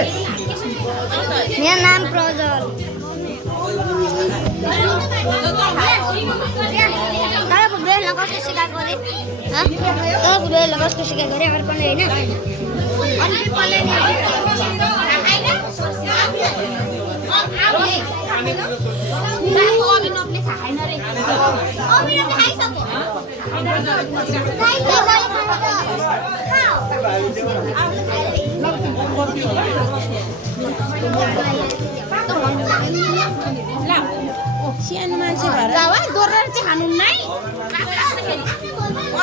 मेरा नाम प्रज्वल तर फुटबल कसको सिकाएको अरे तर फुटबल कसको सिकाएको अरे अर्पण होइन सानो मान्छे भएर दोहोऱ्याएर चाहिँ खानु नै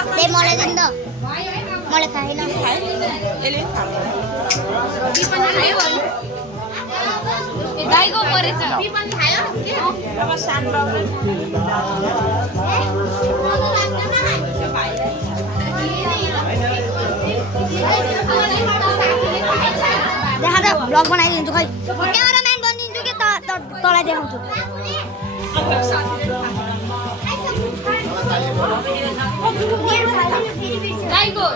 त्यही मलाई दिनु त मलाई खाएन यसले थाल्छ दाइको परेछ खायो अब सानो बाबु देखा त भ्लग बनाइदिन्छु खै क्यामेराम्यान बनिदिन्छु कि तँलाई देखाउँछु दाइको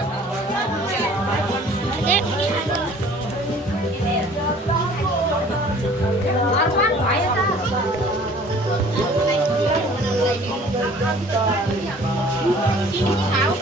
खाऊ